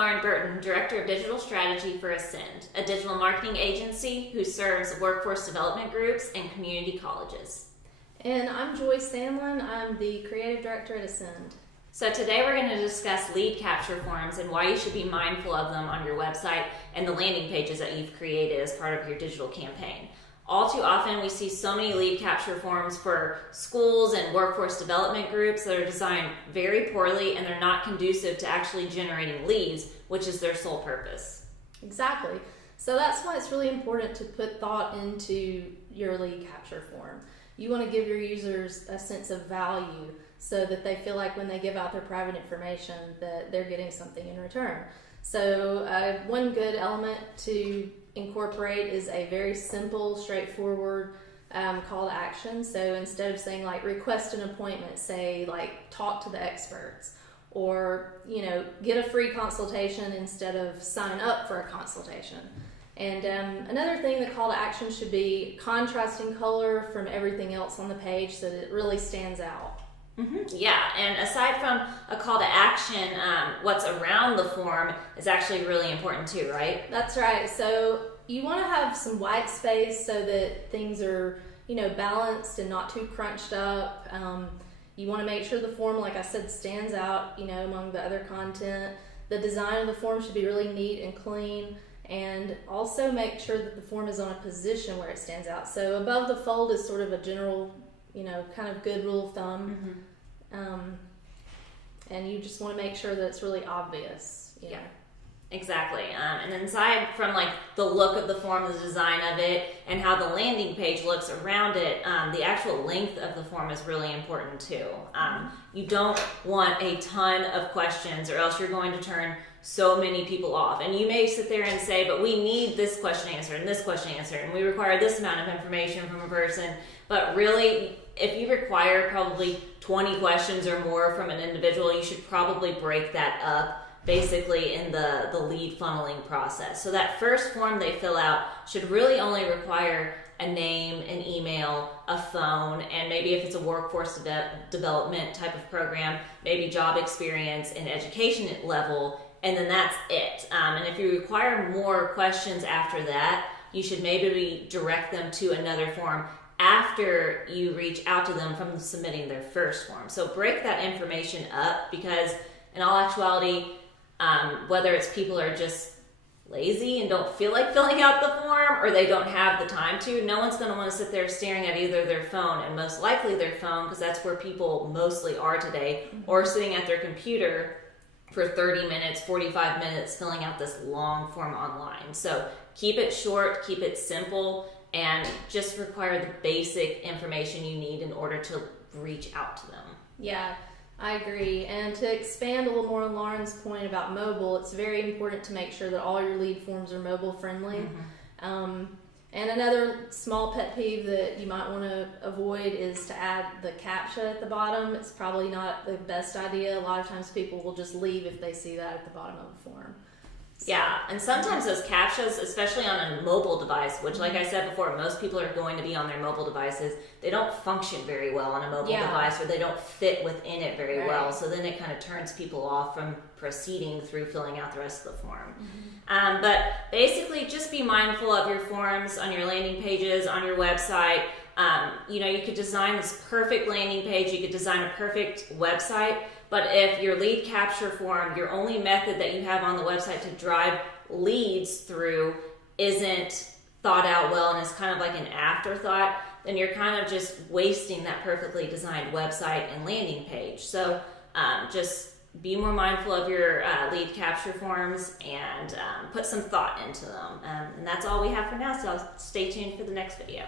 Lauren Burton, Director of Digital Strategy for Ascend, a digital marketing agency who serves workforce development groups and community colleges. And I'm Joyce Sandlin. I'm the Creative Director at Ascend. So today we're going to discuss lead capture forms and why you should be mindful of them on your website and the landing pages that you've created as part of your digital campaign. All too often we see so many lead capture forms for schools and workforce development groups that are designed very poorly and they're not conducive to actually generating leads, which is their sole purpose. Exactly. So that's why it's really important to put thought into your lead capture form. You want to give your users a sense of value so that they feel like when they give out their private information that they're getting something in return. So one good element to incorporate is a very simple, straightforward call to action. So instead of saying like request an appointment, say like talk to the experts, or get a free consultation instead of sign up for a consultation. And another thing, the call to action should be contrasting color from everything else on the page so that it really stands out. Yeah, and aside from a call to action, what's around the form is actually really important too, right? That's right. So you want to have some white space so that things are, balanced and not too crunched up. You want to make sure the form, like I said, stands out, among the other content. The design of the form should be really neat and clean. And also make sure that the form is on a position where it stands out. So above the fold is sort of a general, kind of good rule of thumb. And you just want to make sure that it's really obvious. Yeah, exactly. And aside from like the look of the form, the design of it, and how the landing page looks around it, the actual length of the form is really important too. You don't want a ton of questions or else you're going to turn so many people off. And you may sit there and say, but we need this question answered and this question answered, and we require this amount of information from a person. But really, if you require probably 20 questions or more from an individual, you should probably break that up basically in the lead funneling process. So that first form they fill out should really only require a name, an email, a phone, and maybe if it's a workforce development type of program, maybe job experience and education level, and then that's it. And if you require more questions after that, you should maybe direct them to another form after you reach out to them from submitting their first form. So break that information up, because in all actuality, whether it's people are just lazy and don't feel like filling out the form, or they don't have the time to, no one's going to want to sit there staring at either their phone, and most likely their phone, because that's where people mostly are today, or sitting at their computer for 30 minutes, 45 minutes filling out this long form online. So keep it short, keep it simple, and just require the basic information you need in order to reach out to them. Yeah, I agree. And to expand a little more on Lauren's point about mobile, it's very important to make sure that all your lead forms are mobile friendly. And another small pet peeve that you might want to avoid is to add the CAPTCHA at the bottom. It's probably not the best idea. A lot of times people will just leave if they see that at the bottom of the form. Yeah, and sometimes those CAPTCHAs, especially on a mobile device, which like I said before, most people are going to be on their mobile devices, they don't function very well on a mobile device, or they don't fit within it very well. So then it kind of turns people off from proceeding through filling out the rest of the form. But basically just be mindful of your forms on your landing pages, on your website. You could design this perfect landing page, you could design a perfect website, but if your lead capture form, your only method that you have on the website to drive leads through, isn't thought out well and is kind of like an afterthought, then you're kind of just wasting that perfectly designed website and landing page. So just be more mindful of your lead capture forms and put some thought into them. And that's all we have for now, so stay tuned for the next video.